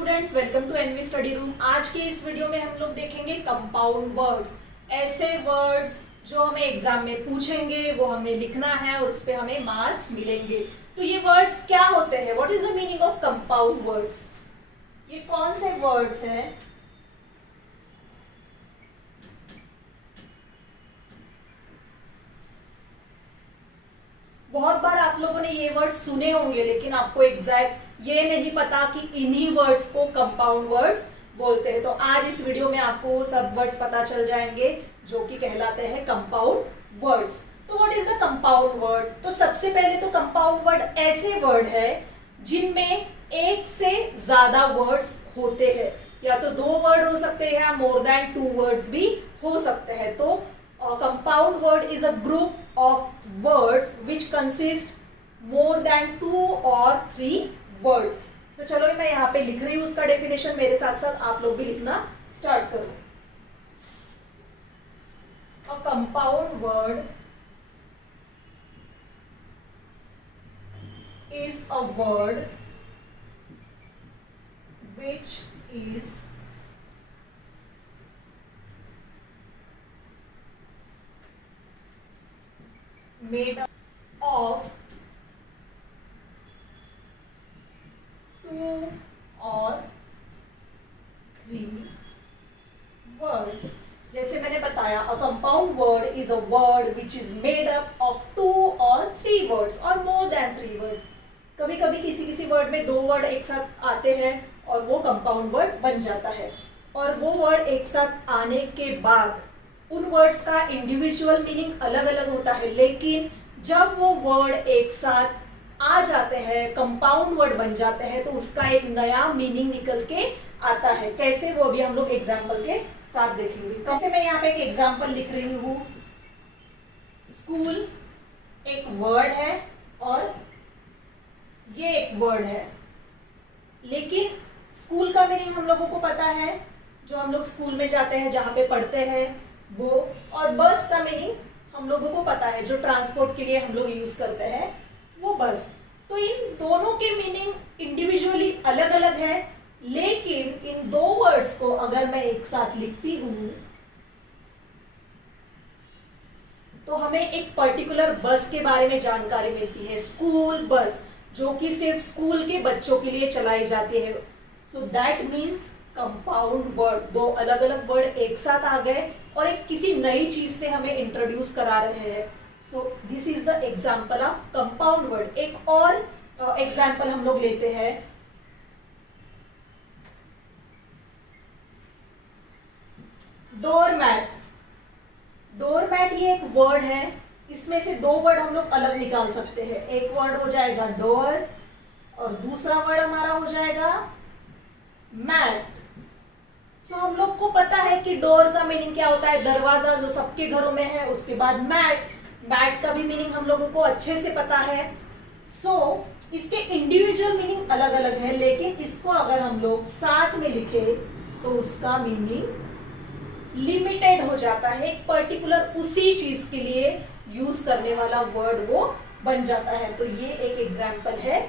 Students, welcome to NV study room. आज के इस वीडियो में हम लोग देखेंगे कंपाउंड वर्ड्स। ऐसे वर्ड्स जो हमें एग्जाम में पूछेंगे, वो हमें लिखना है और उस पर हमें मार्क्स मिलेंगे। तो ये वर्ड्स क्या होते हैं? What is the meaning of compound words? ये कौन से वर्ड्स हैं? बहुत बार आप लोगों ने ये वर्ड्स सुने होंगे, लेकिन आपको एग्जैक्ट ये नहीं पता कि इन्हीं वर्ड्स को कंपाउंड वर्ड्स बोलते हैं। तो आज इस वीडियो में आपको सब वर्ड्स पता चल जाएंगे जो कि कहलाते हैं कंपाउंड वर्ड्स। तो what is the compound word? तो सबसे पहले तो कंपाउंड वर्ड ऐसे वर्ड है जिनमें एक से ज्यादा वर्ड्स होते हैं, या तो दो वर्ड हो सकते हैं या मोर देन टू वर्ड्स भी हो सकते हैं। तो compound word is a group of words which consist more than 2 or 3 words. तो चलो मैं यहाँ पे लिख रही हूं उसका डेफिनेशन, मेरे साथ साथ आप लोग भी लिखना स्टार्ट करो। A compound word is a word which is made up of 2 or 3 words। जैसे मैंने बताया, a compound word is a word which is made up of 2 or 3 words or more than 3 words। कभी कभी किसी word में दो word एक साथ आते हैं और वो कंपाउंड वर्ड बन जाता है, और वो वर्ड एक साथ आने के बाद उन वर्ड्स का इंडिविजुअल मीनिंग अलग अलग होता है, लेकिन जब वो वर्ड एक साथ आ जाते हैं, कंपाउंड वर्ड बन जाते हैं, तो उसका एक नया मीनिंग निकल के आता है। कैसे, वो अभी हम लोग एग्जाम्पल के साथ देखेंगे। कैसे, मैं यहाँ पे एक एग्जाम्पल लिख रही हूँ। स्कूल एक वर्ड है और ये एक वर्ड है, लेकिन स्कूल का मीनिंग हम लोगों को पता है, जो हम लोग स्कूल में जाते हैं, जहाँ पे पढ़ते हैं वो। और बस का मीनिंग हम लोगों को पता है, जो ट्रांसपोर्ट के लिए हम लोग यूज करते हैं वो बस। तो इन दोनों के मीनिंग इंडिविजुअली अलग अलग है, लेकिन इन दो वर्ड्स को अगर मैं एक साथ लिखती हूं तो हमें एक पर्टिकुलर बस के बारे में जानकारी मिलती है, स्कूल बस, जो कि सिर्फ स्कूल के बच्चों के लिए चलाई जाती है। So that means compound word, दो अलग अलग वर्ड एक साथ आ गए और एक किसी नई चीज से हमें इंट्रोड्यूस करा रहे हैं। So this is the example of compound word. एक और एग्जाम्पल हम लोग लेते हैं। डोरमैट। डोरमैट ये एक वर्ड है, इसमें से दो वर्ड हम लोग अलग निकाल सकते हैं। एक वर्ड हो जाएगा डोर और दूसरा वर्ड हमारा हो जाएगा मैट। सो हम लोग को पता है कि डोर का मीनिंग क्या होता है, दरवाजा, जो सबके घरों में है। उसके बाद मैट, मैट का भी मीनिंग हम लोगों को अच्छे से पता है। सो इसके इंडिविजुअल मीनिंग अलग अलग है, लेकिन इसको अगर हम लोग साथ में लिखे तो उसका मीनिंग लिमिटेड हो जाता है, एक पर्टिकुलर उसी चीज के लिए यूज करने वाला वर्ड वो बन जाता है। तो ये एक एग्जाम्पल है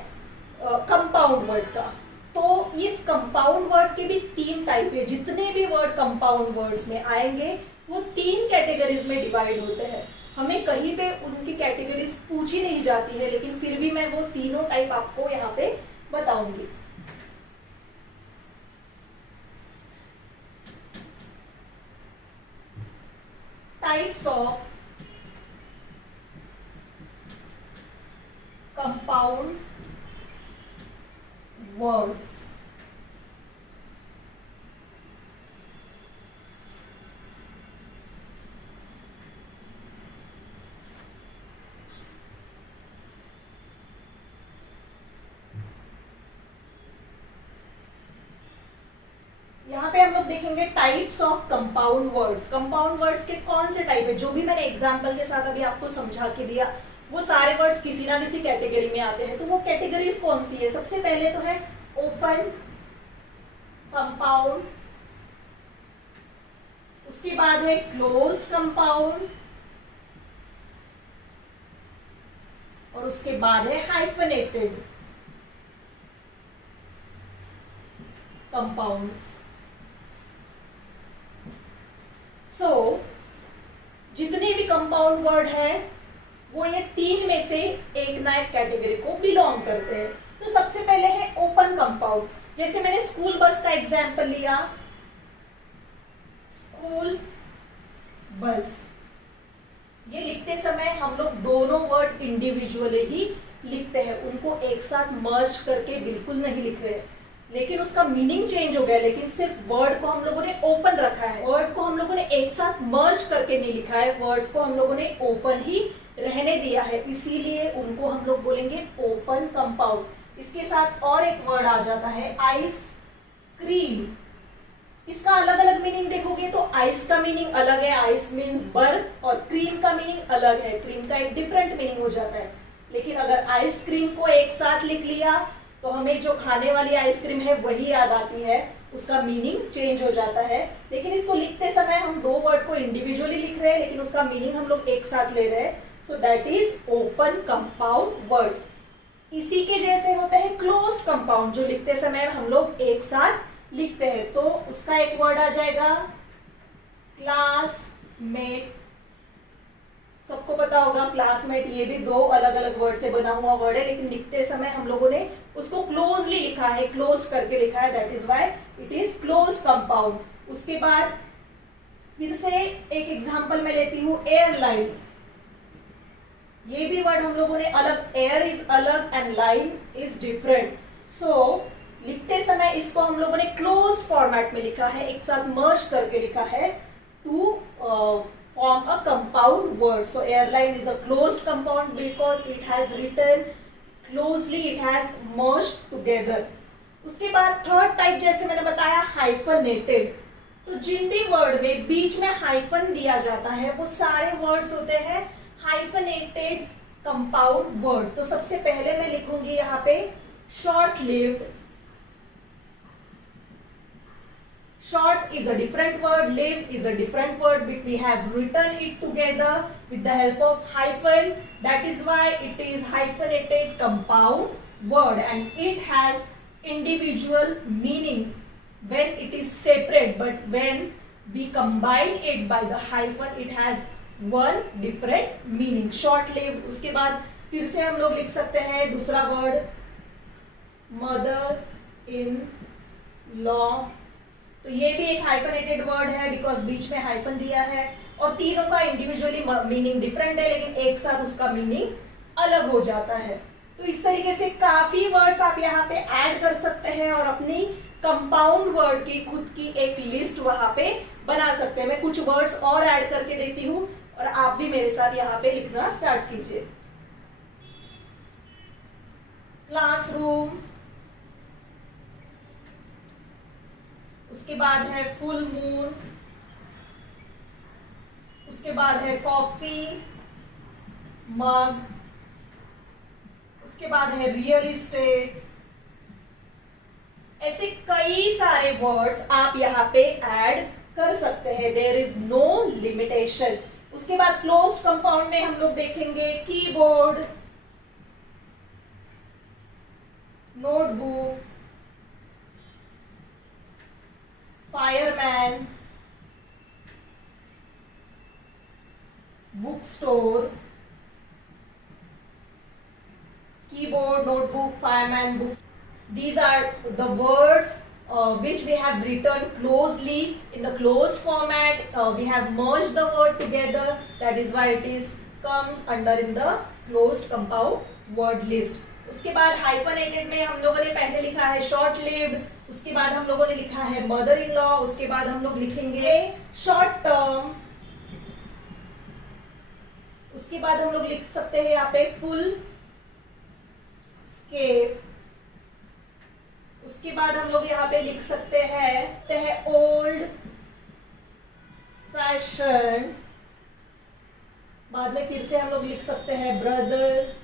कंपाउंड वर्ड का। तो इस कंपाउंड वर्ड के भी 3 टाइप है। जितने भी वर्ड कंपाउंड वर्ड्स में आएंगे वो 3 कैटेगरीज में डिवाइड होते हैं। हमें कहीं पे उनकी कैटेगरीज पूछी नहीं जाती है, लेकिन फिर भी मैं वो तीनों टाइप आपको यहाँ पे बताऊंगी। Types of compound words. यहाँ पे हम लोग देखेंगे types of compound words. Compound words के कौन से टाइप है, जो भी मैंने एग्जांपल के साथ अभी आपको समझा के दिया, वो सारे वर्ड्स किसी ना किसी कैटेगरी में आते हैं। तो वो कैटेगरीज कौन सी है? सबसे पहले तो है ओपन कंपाउंड, उसके बाद है क्लोज्ड कंपाउंड, और उसके बाद है हाइफनेटेड। कंपाउंड्स। सो जितने भी कंपाउंड वर्ड है वो ये तीन में से एक ना एक कैटेगरी को बिलोंग करते हैं। तो सबसे पहले है ओपन कंपाउंड। जैसे मैंने स्कूल बस का एग्जाम्पल लिया, स्कूल बस, ये लिखते समय हम लोग दोनों वर्ड इंडिविजुअली ही लिखते हैं, उनको एक साथ मर्ज करके बिल्कुल नहीं लिख रहे, लेकिन उसका मीनिंग चेंज हो गया। लेकिन सिर्फ वर्ड को हम लोगों ने ओपन रखा है, वर्ड को हम लोगों ने एक साथ मर्ज करके नहीं लिखा है, वर्ड्स को हम लोगों ने ओपन ही रहने दिया है, इसीलिए उनको हम लोग बोलेंगे ओपन कंपाउंड। इसके साथ और एक वर्ड आ जाता है आइस क्रीम। इसका अलग अलग मीनिंग देखोगे तो आइस का मीनिंग अलग है, आइस मीन्स बर्फ, और क्रीम का मीनिंग अलग है, क्रीम का एक डिफरेंट मीनिंग हो जाता है। लेकिन अगर आइसक्रीम को एक साथ लिख लिया तो हमें जो खाने वाली आइसक्रीम है वही याद आती है, उसका मीनिंग चेंज हो जाता है। लेकिन इसको लिखते समय हम दो वर्ड को इंडिविजुअली लिख रहे हैं, लेकिन उसका मीनिंग हम लोग एक साथ ले रहे हैं। So that is open compound words. इसी के जैसे होते हैं क्लोज्ड कंपाउंड, जो लिखते समय हम लोग एक साथ लिखते हैं। तो उसका एक वर्ड आ जाएगा क्लासमेट। सबको पता होगा क्लासमेट, ये भी दो अलग अलग वर्ड से बना हुआ वर्ड है, लेकिन लिखते समय हम लोगों ने उसको क्लोजली लिखा है, क्लोज करके लिखा है, that is why it is close compound. उसके बाद फिर से एक एग्जांपल मैं लेती हूँ, एयरलाइन। ये भी वर्ड हम लोगों ने अलग, एयर इज अलग एंड लाइन इज डिफरेंट। सो लिखते समय इसको हम लोगों ने क्लोज फॉर्मेट में लिखा है, एक साथ मर्ज करके लिखा है to form a compound word. So airline is a closed compound because it has written closely, it has merged together. उसके बाद थर्ड टाइप जैसे मैंने बताया हाइफनेटेड। तो जिन भी वर्ड में बीच में हाइफन दिया जाता है वो सारे वर्ड्स होते हैं हाइफनेटेड कंपाउंड वर्ड। तो सबसे पहले मैं लिखूंगी यहाँ पे short lived. Short is a different word, lived is a different word, but we have written it together with the help of hyphen. That is why it is hyphenated compound word and it has individual meaning when it is separate, but when we combine it by the hyphen it has one different meaning. Short lived। उसके बाद फिर से हम लोग लिख सकते हैं दूसरा वर्ड मदर इन लॉ। तो ये भी एक हाइफनेटेड वर्ड है बिकॉज बीच में हाइफन दिया है, और तीनों का इंडिविजुअली मीनिंग डिफरेंट है, लेकिन एक साथ उसका मीनिंग अलग हो जाता है। तो इस तरीके से काफी वर्ड्स आप यहाँ पे ऐड कर सकते हैं और अपनी कंपाउंड वर्ड की खुद की एक लिस्ट वहां पे बना सकते हैं। मैं कुछ वर्ड्स और ऐड करके देती हूँ और आप भी मेरे साथ यहाँ पे लिखना स्टार्ट कीजिए। क्लासरूम, उसके बाद है फुल मून, उसके बाद है कॉफी मग, उसके बाद है रियल इस्टेट। ऐसे कई सारे वर्ड्स आप यहाँ पे ऐड कर सकते हैं, देयर इज नो लिमिटेशन। उसके बाद क्लोज्ड कंपाउंड में हम लोग देखेंगे keyboard, notebook, fireman, book store. Keyboard, notebook, fireman, books. These are the words which we have written closely in the closed format. We have merged the word together. That is why it is comes under in the closed compound word list. उसके बाद hyphenated में हम लोगों ने पहले लिखा है short lived, उसके बाद हम लोगों ने लिखा है मदर इन लॉ, उसके बाद हम लोग लिखेंगे शॉर्ट टर्म, उसके बाद हम लोग लिख सकते हैं यहाँ पे फुल स्केप, उसके बाद हम लोग यहाँ पे लिख सकते हैं ओल्ड फैशन, बाद में फिर से हम लोग लिख सकते हैं ब्रदर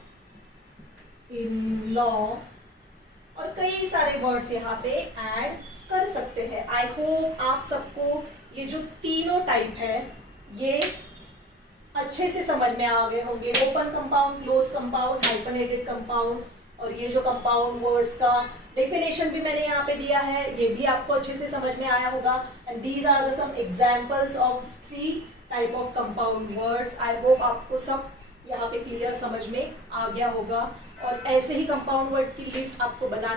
इन लॉ, और कई सारे वर्ड्स यहाँ पे ऐड कर सकते हैं। आई होप आप सबको ये जो तीनों टाइप है ये अच्छे से समझ में आ गए होंगे, open compound, close compound, hyphenated compound, और ये जो कंपाउंड वर्ड्स का डेफिनेशन भी मैंने यहाँ पे दिया है, ये भी आपको अच्छे से समझ में आया होगा। And these are the some examples of 3 type of compound words. I hope आपको सब यहाँ पे क्लियर समझ में आ गया होगा। और ऐसे ही कंपाउंड वर्ड की लिस्ट आपको बनानी